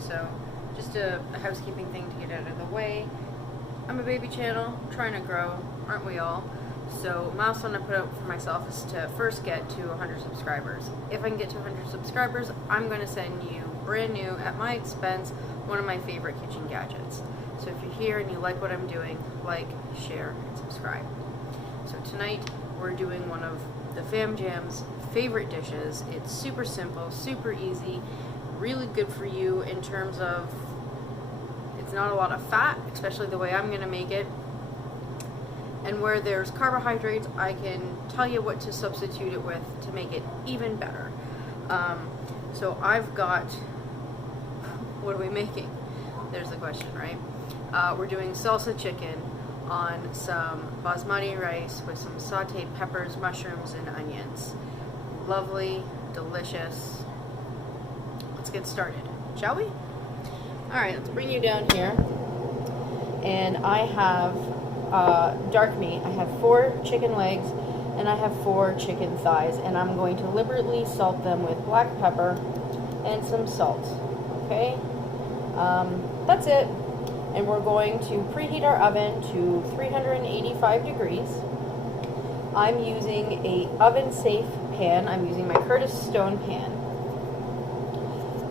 so just a housekeeping thing to get out of the way. I'm a baby channel, trying to grow, aren't we all? So milestone I put out for myself is to first get to 100 subscribers. If I can get to 100 subscribers, I'm going to send you brand new, at my expense, one of my favorite kitchen gadgets. So if you're here and you like what I'm doing, like, share, and subscribe. So tonight we're doing one of the Fam Jam's favorite dishes. It's super simple, super easy, really good for you in terms of it's not a lot of fat, especially the way I'm going to make it. And where there's carbohydrates, I can tell you what to substitute it with to make it even better. So I've got, what are we making? There's the question, right? We're doing salsa chicken on some basmati rice with some sauteed peppers, mushrooms, and onions. Lovely, delicious. Let's get started, shall we? Alright, let's bring you down here. And I have dark meat. I have 4 chicken legs and I have 4 chicken thighs, and I'm going to liberally salt them with black pepper and some salt. Okay, that's it. And we're going to preheat our oven to 385 degrees. I'm using a oven safe pan. I'm using my Curtis Stone pan.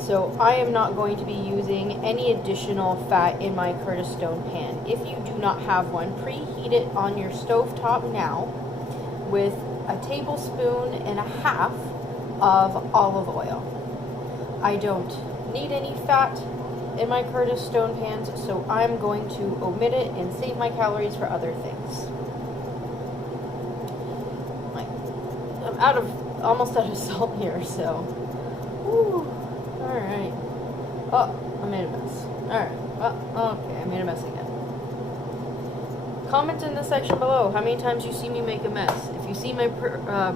So I am not going to be using any additional fat in my Curtis Stone pan. If you do not have one, preheat it on your stovetop now with a tablespoon and a half of olive oil. I don't need any fat in my Curtis Stone pans, so I'm going to omit it and save my calories for other things. I'm almost out of salt here, so. Whew. Alright. Oh, I made a mess. Alright. Oh, okay, I made a mess again. Comment in the section below how many times you see me make a mess. If you see my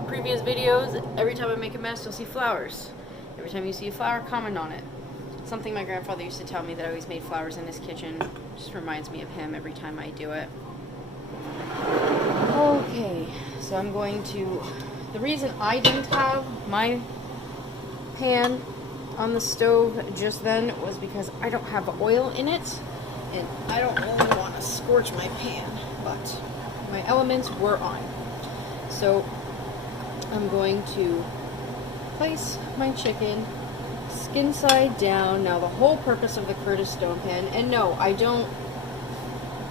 previous videos, every time I make a mess, you'll see flowers. Every time you see a flower, comment on it. Something my grandfather used to tell me, that I always made flowers in his kitchen. Just reminds me of him every time I do it. Okay, so I'm going to... The reason I didn't have my pan on the stove just then was because I don't have oil in it, and I don't really want to scorch my pan, but my elements were on. So I'm going to place my chicken skin side down. Now the whole purpose of the Curtis Stone pan, and no, I don't,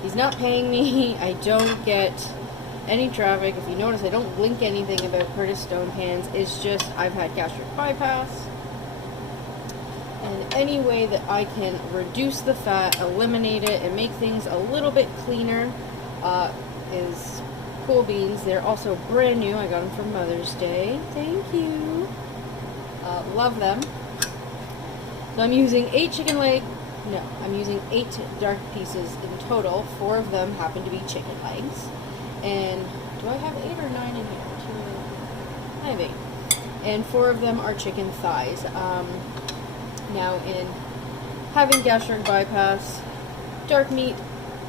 he's not paying me, I don't get any traffic. If you notice, I don't link anything about Curtis Stone pans. It's just I've had gastric bypass, and any way that I can reduce the fat, eliminate it, and make things a little bit cleaner is cool beans. They're also brand new. I got them for Mother's Day. Thank you. Love them. So I'm using 8 chicken legs. No, I'm using 8 dark pieces in total. 4 of them happen to be chicken legs. And do I have 8 or 9 in here? I have 8. And 4 of them are chicken thighs. Now, in having gastric bypass, dark meat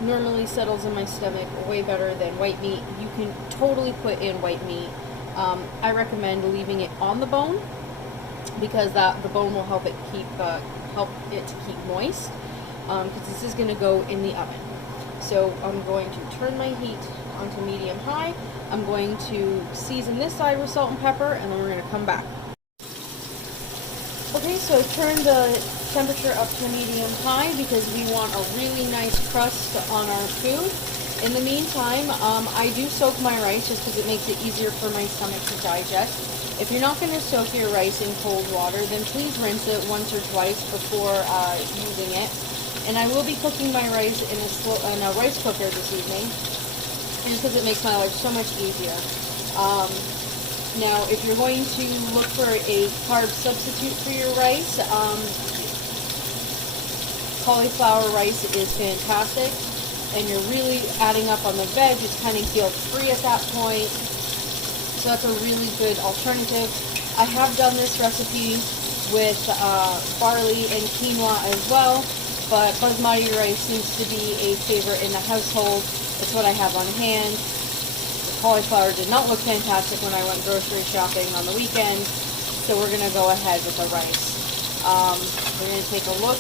normally settles in my stomach way better than white meat. You can totally put in white meat. I recommend leaving it on the bone, because the bone will help it keep moist. Because this is going to go in the oven. So I'm going to turn my heat onto medium-high. I'm going to season this side with salt and pepper, and then we're going to come back. Okay, so turn the temperature up to medium-high because we want a really nice crust on our food. In the meantime, I do soak my rice just because it makes it easier for my stomach to digest. If you're not going to soak your rice in cold water, then please rinse it once or twice before using it. And I will be cooking my rice in a rice cooker this evening, just because it makes my life so much easier. Now, if you're going to look for a carb substitute for your rice, cauliflower rice is fantastic, and you're really adding up on the veg. It's kind of guilt-free at that point, so that's a really good alternative. I have done this recipe with barley and quinoa as well, but basmati rice seems to be a favorite in the household. It's what I have on hand. The cauliflower did not look fantastic when I went grocery shopping on the weekend, so we're going to go ahead with the rice. We're going to take a look.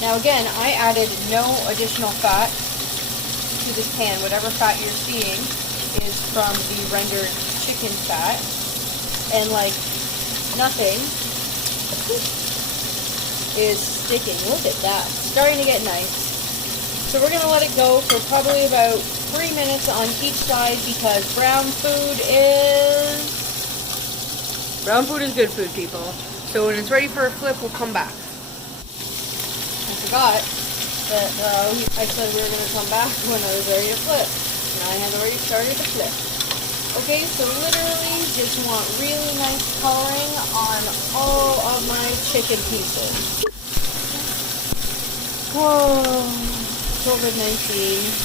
Now again, I added no additional fat to this pan. Whatever fat you're seeing is from the rendered chicken fat. And like nothing is sticking. Look at that. It's starting to get nice. So we're going to let it go for probably about 3 minutes on each side because brown food is good food, people. So when it's ready for a flip, we'll come back. I forgot that I said we were going to come back when I was ready to flip. And I had already started to flip. Okay, so literally just want really nice coloring on all of my chicken pieces. Whoa, COVID-19,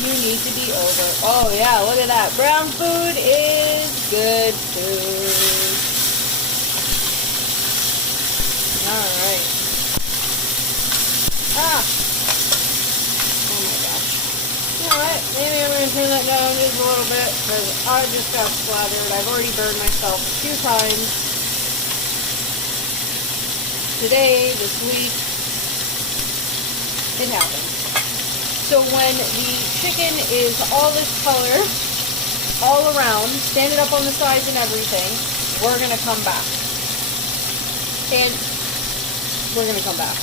you need to be over. Oh yeah, look at that. Brown food is good food. Alright. Ah! Oh my gosh. You know what? Maybe I'm going to turn that down just a little bit because I just got splattered. I've already burned myself a few times. Today, this week, it happens. So when the chicken is all this color, all around, standing up on the sides and everything, we're going to come back. And we're going to come back.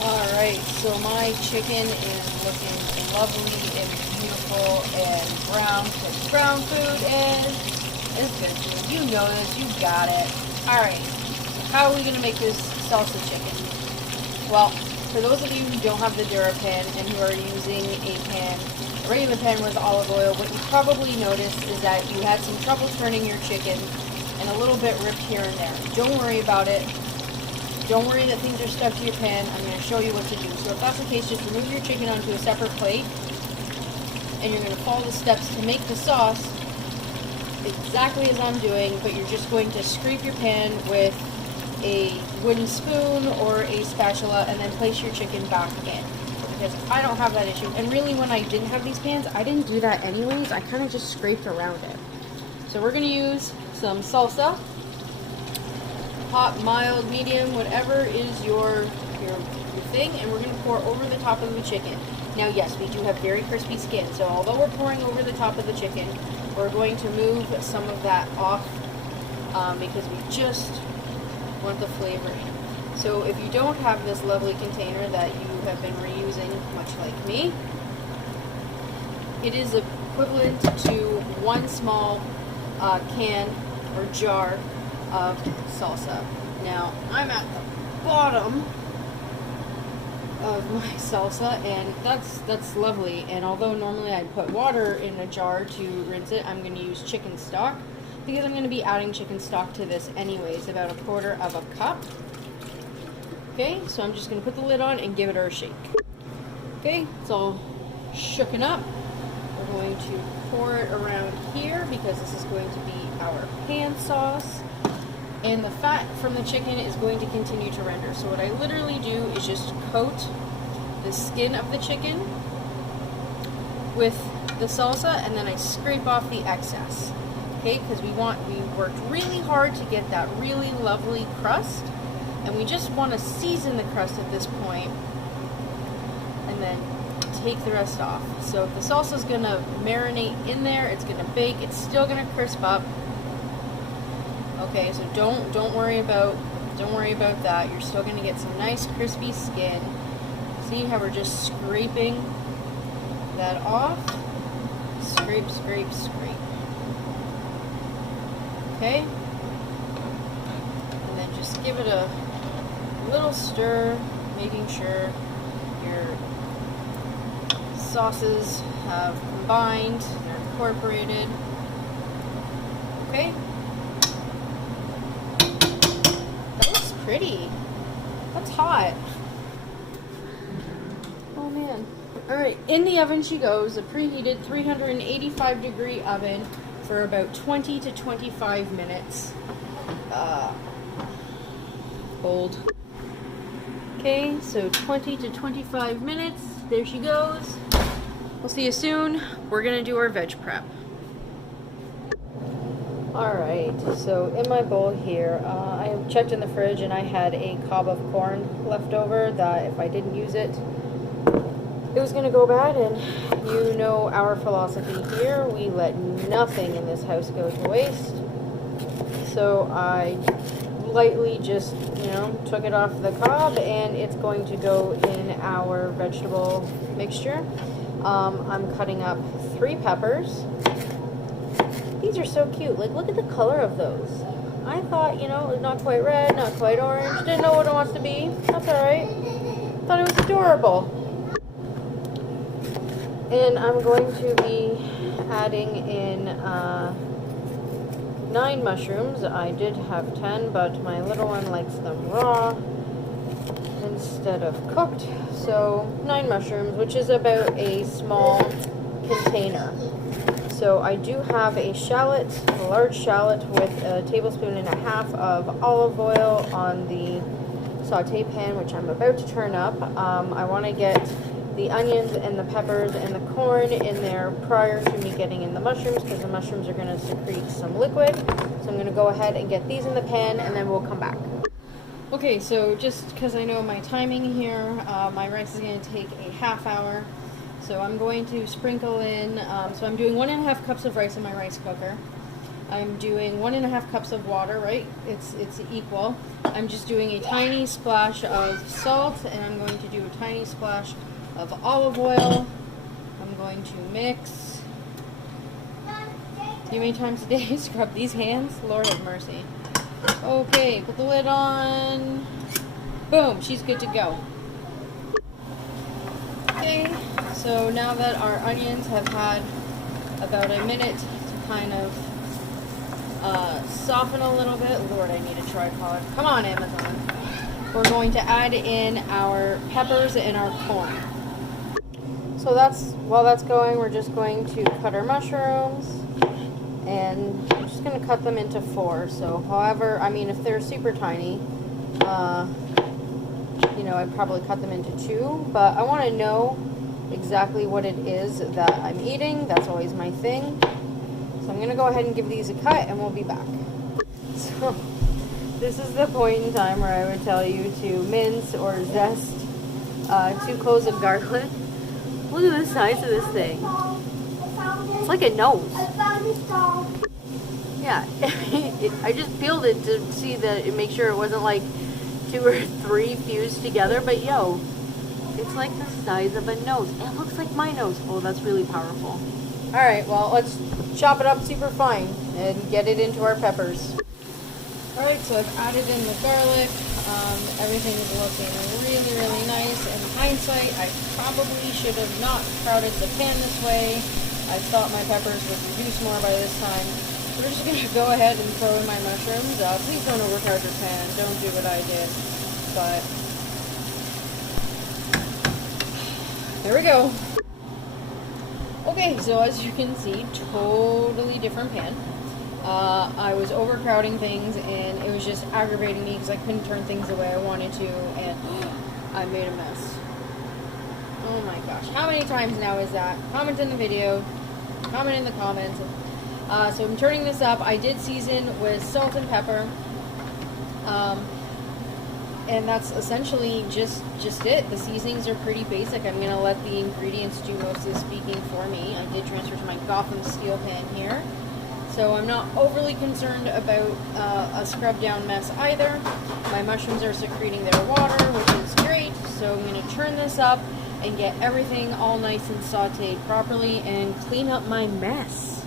Alright, so my chicken is looking lovely and beautiful and brown, because brown food is good food. You know this, you got it. Alright, how are we going to make this salsa chicken? Well, for those of you who don't have the DuraPan and who are using a regular pan with olive oil, what you probably noticed is that you had some trouble turning your chicken and a little bit ripped here and there. Don't worry about it. Don't worry that things are stuck to your pan. I'm going to show you what to do. So if that's the case, just remove your chicken onto a separate plate and you're going to follow the steps to make the sauce exactly as I'm doing, but you're just going to scrape your pan with a wooden spoon or a spatula and then place your chicken back in, because I don't have that issue. And really, when I didn't have these pans, I didn't do that anyways. I kind of just scraped around it. So we're going to use some salsa, hot, mild, medium, whatever is your thing, and we're going to pour over the top of the chicken. Now yes, we do have very crispy skin, so although we're pouring over the top of the chicken, we're going to move some of that off because we just want the flavoring. So if you don't have this lovely container that you have been reusing, much like me, it is equivalent to one small can or jar of salsa. Now I'm at the bottom of my salsa, and that's lovely. And although normally I'd put water in a jar to rinse it, I'm going to use chicken stock, because I'm going to be adding chicken stock to this anyways, about 1/4 of a cup. Okay, so I'm just going to put the lid on and give it a shake. Okay, it's all shooken up. We're going to pour it around here because this is going to be our pan sauce. And the fat from the chicken is going to continue to render. So what I literally do is just coat the skin of the chicken with the salsa, and then I scrape off the excess. Okay, because we worked really hard to get that really lovely crust, and we just want to season the crust at this point and then take the rest off. So the salsa is going to marinate in there, it's going to bake, it's still going to crisp up. Okay, so don't worry about that. You're still going to get some nice crispy skin. See how we're just scraping that off? Scrape, scrape, scrape. Okay? And then just give it a little stir, making sure your sauces have combined, they're incorporated. Okay? That looks pretty. That's hot. Oh man. Alright, in the oven she goes, a preheated 385 degree oven for about 20 to 25 minutes. Cold. Okay, so 20 to 25 minutes. There she goes. We'll see you soon. We're gonna do our veg prep. Alright, so in my bowl here, I checked in the fridge and I had a cob of corn left over that if I didn't use it, it was going to go bad. And you know our philosophy here, we let nothing in this house go to waste. So I lightly just, took it off the cob, and it's going to go in our vegetable mixture. I'm cutting up 3 peppers. These are so cute. Like, look at the color of those. I thought, not quite red, not quite orange. Didn't know what it wants to be. That's alright. Thought it was adorable. And I'm going to be adding in 9 mushrooms. I did have 10, but my little one likes them raw instead of cooked. So 9 mushrooms, which is about a small container. So I do have a shallot, a large shallot with a tablespoon and a half of olive oil on the saute pan, which I'm about to turn up. I want to get the onions and the peppers and the corn in there prior to me getting in the mushrooms, because the mushrooms are going to secrete some liquid. So I'm going to go ahead and get these in the pan, and then we'll come back. Okay, so just because I know my timing here, my rice is going to take a half hour. So I'm going to sprinkle in, so I'm doing 1.5 cups of rice in my rice cooker. I'm doing 1.5 cups of water, right? It's equal. I'm just doing a tiny splash of salt, and I'm going to do a tiny splash of olive oil. I'm going to mix. How many times a day scrub these hands? Lord have mercy. Okay, put the lid on. Boom, she's good to go. Okay, so now that our onions have had about a minute to kind of soften a little bit. Lord, I need a tripod. Come on, Amazon. We're going to add in our peppers and our corn. So while that's going, we're just going to cut our mushrooms, and I'm just going to cut them into 4. So however, if they're super tiny, I'd probably cut them into 2, but I want to know exactly what it is that I'm eating. That's always my thing. So I'm going to go ahead and give these a cut, and we'll be back. So this is the point in time where I would tell you to mince or zest 2 cloves of garlic. Look at the size of this thing. It's like a nose. Yeah, I just peeled it to see that it make sure it wasn't like 2 or 3 fused together, but yo, it's like the size of a nose. It looks like my nose. Oh, that's really powerful. Alright, well, let's chop it up super fine and get it into our peppers. Alright, so I've added in the garlic. Everything is looking really, really nice. In hindsight, I probably should have not crowded the pan this way. I thought my peppers would reduce more by this time. We're just going to go ahead and throw in my mushrooms. Please don't overcrowd your pan. Don't do what I did. But there we go. Okay, so as you can see, totally different pan. I was overcrowding things, and it was just aggravating me because I couldn't turn things the way I wanted to, and I made a mess. Oh my gosh. How many times now is that? Comment in the video. Comment in the comments. So I'm turning this up. I did season with salt and pepper. And that's essentially just it. The seasonings are pretty basic. I'm going to let the ingredients do most of the speaking for me. I did transfer to my Gotham steel pan here. So I'm not overly concerned about a scrub down mess either. My mushrooms are secreting their water, which is great. So I'm going to turn this up and get everything all nice and sauteed properly and clean up my mess.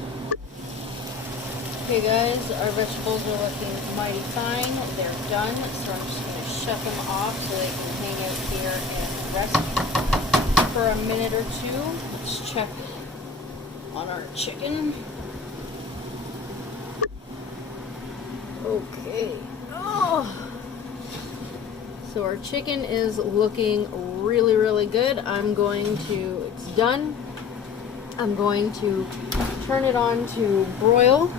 Okay guys, our vegetables are looking mighty fine. They're done, so I'm just going to shut them off so they can hang out here and rest for a minute or 2. Let's check on our chicken. Okay. Oh. So our chicken is looking really, really good. It's done. I'm going to turn it on to broil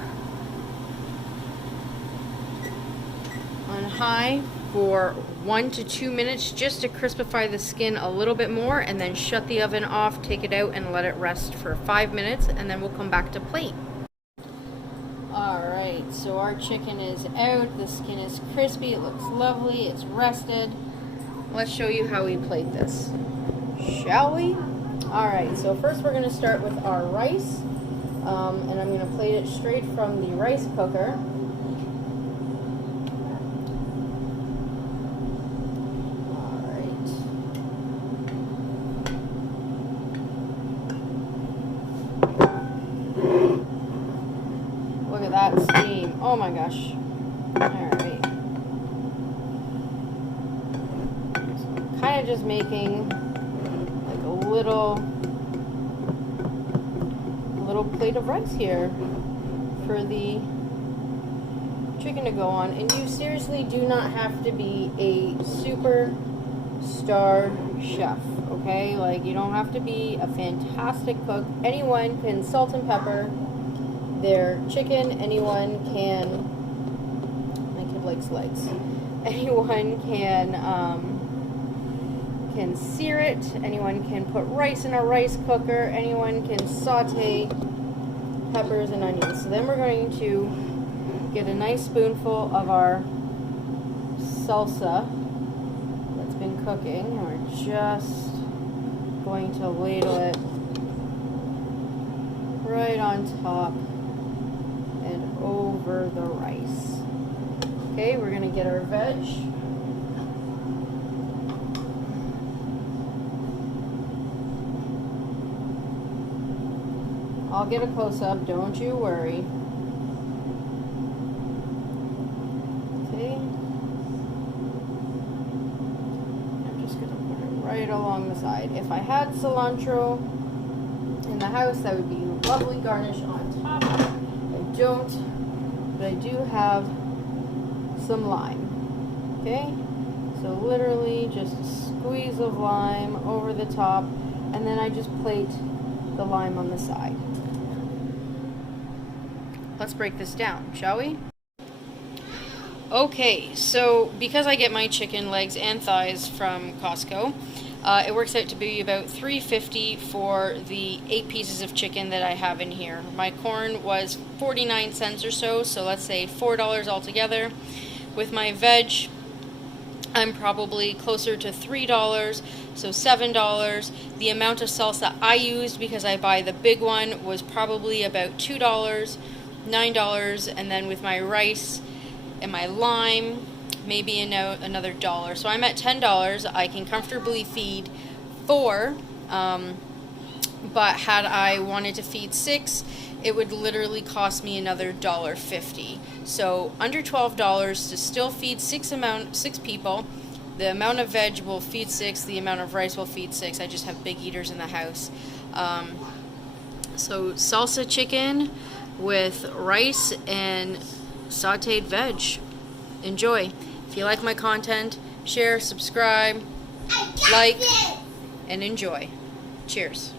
on high for 1 to 2 minutes just to crispify the skin a little bit more, and then shut the oven off, take it out, and let it rest for 5 minutes, and then we'll come back to plate. Alright, Alright, so our chicken is out. The skin is crispy. It looks lovely. It's rested. Let's show you how we plate this. Shall we? Alright, so first we're going to start with our rice. And I'm going to plate it straight from the rice cooker. Look at that steam. Oh my gosh. Alright. So I'm kind of just making like a little plate of rice here for the chicken to go on. And you seriously do not have to be a super star chef, okay? Like, you don't have to be a fantastic cook. Anyone can salt and pepper their chicken. Anyone can, my kid likes legs. Anyone can sear it. Anyone can put rice in a rice cooker. Anyone can saute peppers and onions. So then we're going to get a nice spoonful of our salsa that's been cooking, and we're just going to ladle it right on top and over the rice. Okay, we're going to get our veg. I'll get a close-up, don't you worry. Okay. I'm just going to put it right along the side. If I had cilantro in the house, that would be a lovely garnish on top. I don't, but I do have some lime. Okay? So literally just a squeeze of lime over the top, and then I just plate the lime on the side. Let's break this down, shall we? Okay, so because I get my chicken legs and thighs from Costco, it works out to be about $3.50 for the 8 pieces of chicken that I have in here. My corn was 49 cents or so, so let's say $4 altogether. With my veg, I'm probably closer to $3, so $7. The amount of salsa I used, because I buy the big one, was probably about $2, $9, and then with my rice and my lime, maybe another $1. So I'm at $10. I can comfortably feed 4, but had I wanted to feed 6, it would literally cost me another $1.50. So under $12 to still feed 6 people. The amount of veg will feed 6, the amount of rice will feed 6. I just have big eaters in the house. So salsa chicken with rice and sauteed veg. Enjoy. If you like my content, share, subscribe, like, and enjoy. Cheers.